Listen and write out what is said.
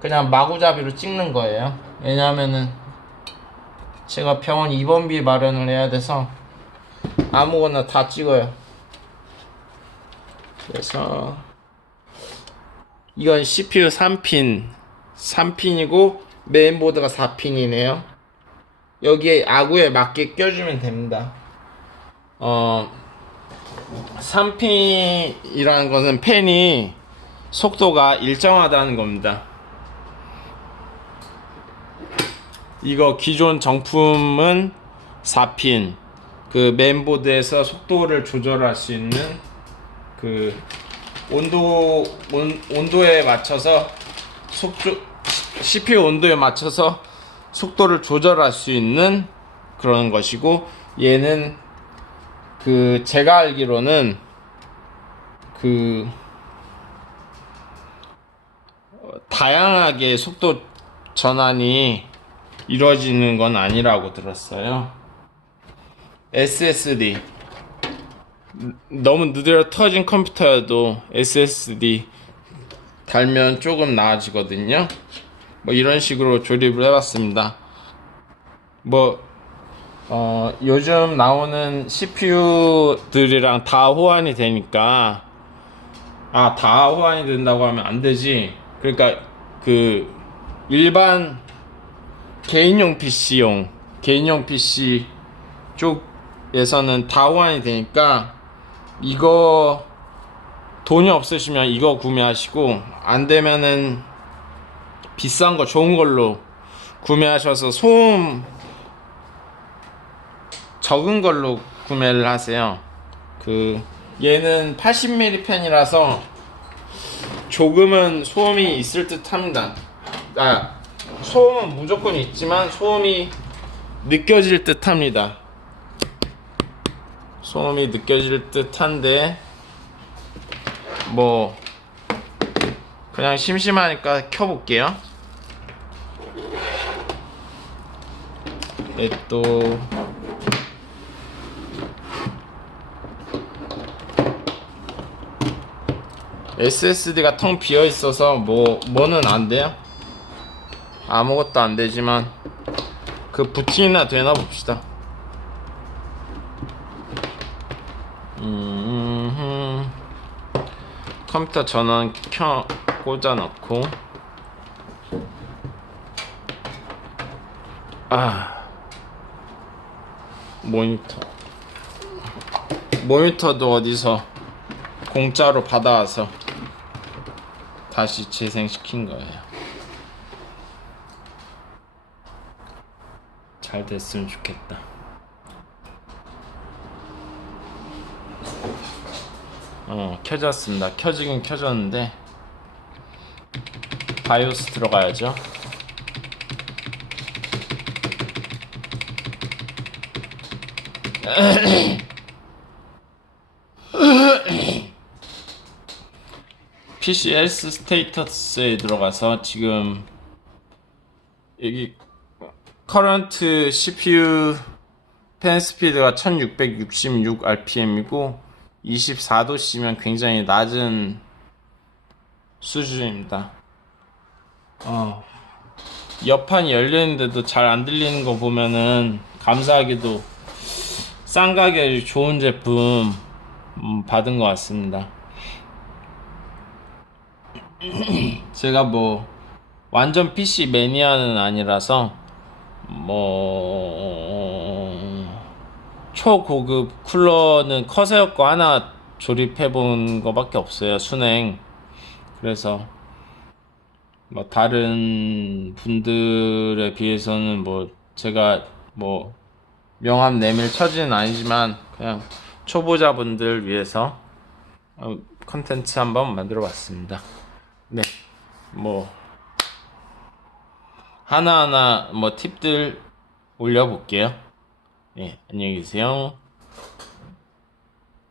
그냥 마구잡이로 찍는 거예요. 왜냐하면은 제가 병원 입원비 마련을 해야 돼서 아무거나 다 찍어요. 그래서 이건 CPU 3핀 3핀이고 메인보드가 4핀이네요. 여기에 아구에 맞게 껴주면 됩니다. 어 3핀이라는 것은 펜이 속도가 일정하다는 겁니다. 이거 기존 정품은 4핀 그 메인보드에서 속도를 조절할 수 있는 그 온도 온, 온도에 맞춰서 속조 CPU 온도에 맞춰서 속도를 조절할 수 있는 그런 것이고 얘는 그 제가 알기로는 그 어, 다양하게 속도 전환이 이루어지는 건 아니라고 들었어요. SSD 너무 느려 터진 컴퓨터여도 SSD 달면 조금 나아지거든요. 뭐 이런 식으로 조립을 해봤습니다. 뭐 어, 요즘 나오는 CPU들이랑 다 호환이 되니까 아 다 호환이 된다고 하면 안 되지. 그러니까 그 일반 개인용 PC용 개인용 PC 쪽에서는 다 호환이 되니까 이거 돈이 없으시면 이거 구매하시고 안 되면은 비싼 거 좋은 걸로 구매하셔서 소음 적은 걸로 구매를 하세요. 그 얘는 80mm 펜이라서 조금은 소음이 있을 듯 합니다. 아 소음은 무조건 있지만 소음이 느껴질 듯합니다. 소음이 느껴질 듯한데 뭐 그냥 심심하니까 켜볼게요. 네, 또 SSD가 텅 비어 있어서 뭐 뭐는 안 돼요. 아무것도 안 되지만 그 부팅이나 되나 봅시다. 음, 컴퓨터 전원 켜 꽂아 넣고 아 모니터 모니터도 어디서 공짜로 받아와서 다시 재생시킨 거예요. 잘 됐으면 좋겠다. 어, 켜졌습니다. 켜지긴 켜졌는데 바이오스 들어가야죠. PC 헬스 스테이터스에 들어가서 지금 여기 커런트 CPU 펜 스피드가 1666 RPM이고 24도씨면 굉장히 낮은 수준입니다. 어, 옆판이 열리는데도 잘 안 들리는 거 보면은 감사하게도 싼 가격에 좋은 제품 음, 받은 것 같습니다. 제가 뭐 완전 PC 매니아는 아니라서 뭐 초고급 쿨러는 커세어 거 하나 조립해 본 거밖에 없어요 순행. 그래서 뭐 다른 분들에 비해서는 뭐 제가 뭐 명함 내밀 처지는 아니지만 그냥 초보자분들 위해서 어, 컨텐츠 한번 만들어 봤습니다. 네. 뭐 하나하나 뭐 팁들 올려볼게요. 네 안녕히 계세요